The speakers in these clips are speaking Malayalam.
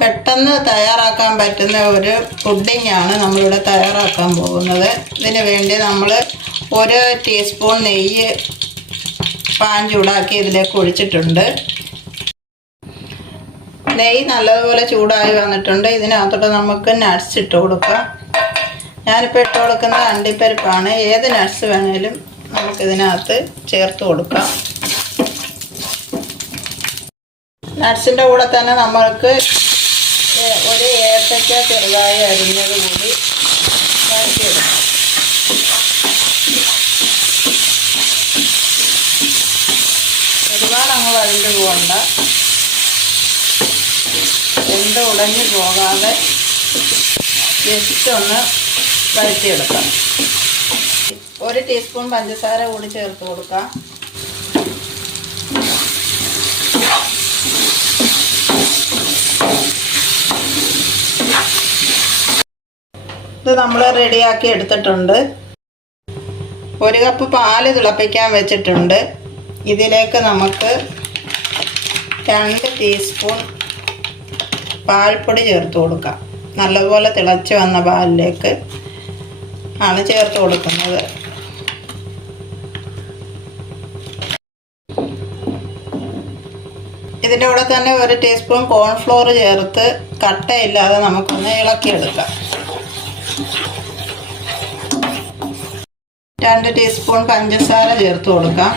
പെട്ടെന്ന് തയ്യാറാക്കാൻ പറ്റുന്ന ഒരു പുഡിങ്ങാണ് നമ്മളിവിടെ തയ്യാറാക്കാൻ പോകുന്നത്. ഇതിന് വേണ്ടി നമ്മൾ ഒരു ടീസ്പൂൺ നെയ്യ് പാൻ ചൂടാക്കി ഇതിലേക്ക് ഒഴിച്ചിട്ടുണ്ട്. നെയ്യ് നല്ലതുപോലെ ചൂടായി വന്നിട്ടുണ്ട്. ഇതിനകത്തോട്ട് നമുക്ക് നട്സ് ഇട്ട് കൊടുക്കാം. ഞാനിപ്പോൾ ഇട്ട് കൊടുക്കുന്നത് അണ്ടിപ്പരിപ്പാണ്. ഏത് നട്ട്സ് വേണേലും നമുക്കിതിനകത്ത് ചേർത്ത് കൊടുക്കാം. നട്ട്സിന്റെ കൂടെ തന്നെ നമ്മൾക്ക് ഒരു ഏത്തക്ക ചെറുതായി അരിഞ്ഞത് കൂടി വഴറ്റിയെടുക്കാം ഒരുപാട് അങ്ങ് വഴണ്ട് പോകണ്ട. എന്ത് ഉടഞ്ഞു പോകാതെ ജസ്റ്റ് ഒന്ന് ഒരു ടീസ്പൂൺ പഞ്ചസാര കൂടി ചേർത്ത് കൊടുക്കാം. ഇത് നമ്മൾ റെഡിയാക്കി എടുത്തിട്ടുണ്ട്. ഒരു കപ്പ് പാൽ തിളപ്പിക്കാൻ വെച്ചിട്ടുണ്ട്. ഇതിലേക്ക് നമുക്ക് രണ്ട് ടീസ്പൂൺ പാൽപ്പൊടി ചേർത്ത് കൊടുക്കാം. നല്ലപോലെ തിളച്ച് വന്ന പാലിലേക്ക് ആണ് ചേർത്ത് കൊടുക്കുന്നത്. ഇതിന്റെ കൂടെ തന്നെ ഒരു ടീസ്പൂൺ കോൺഫ്ലോർ ചേർത്ത് കട്ടയില്ലാതെ നമുക്കൊന്ന് ഇളക്കിയെടുക്കാം. രണ്ട് ടീസ്പൂൺ പഞ്ചസാര ചേർത്ത് കൊടുക്കാം.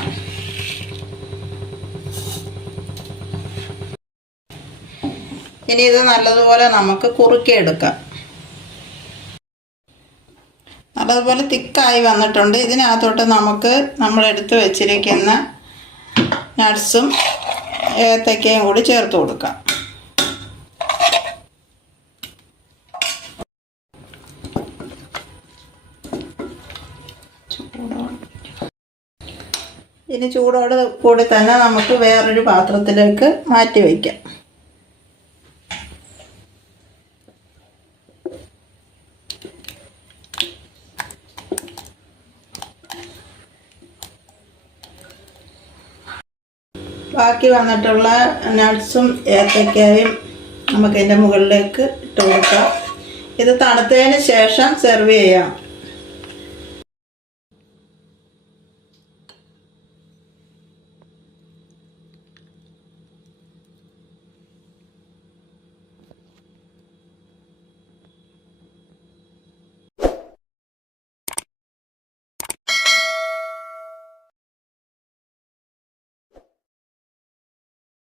ഇനി ഇത് നല്ലതുപോലെ നമുക്ക് കുറുക്കി എടുക്കാം നല്ലതുപോലെ തിക്കായി വന്നിട്ടുണ്ട്. ഇതിനകത്തോട്ട് നമുക്ക് നമ്മൾ എടുത്ത് വെച്ചിരിക്കുന്ന നട്ട്സും ഏത്തക്കയും കൂടി ചേർത്ത് കൊടുക്കാം. ഇനി ചൂടോട് കൂടി തന്നെ നമുക്ക് വേറൊരു പാത്രത്തിലേക്ക് മാറ്റി വയ്ക്കാം. ബാക്കി വന്നിട്ടുള്ള നട്ട്സും ഏത്തക്കായും നമുക്കതിന്റെ മുകളിലേക്ക് ഇട്ട് കൊടുക്കാം. ഇത് തണുത്തതിന് ശേഷം സെർവ് ചെയ്യാം.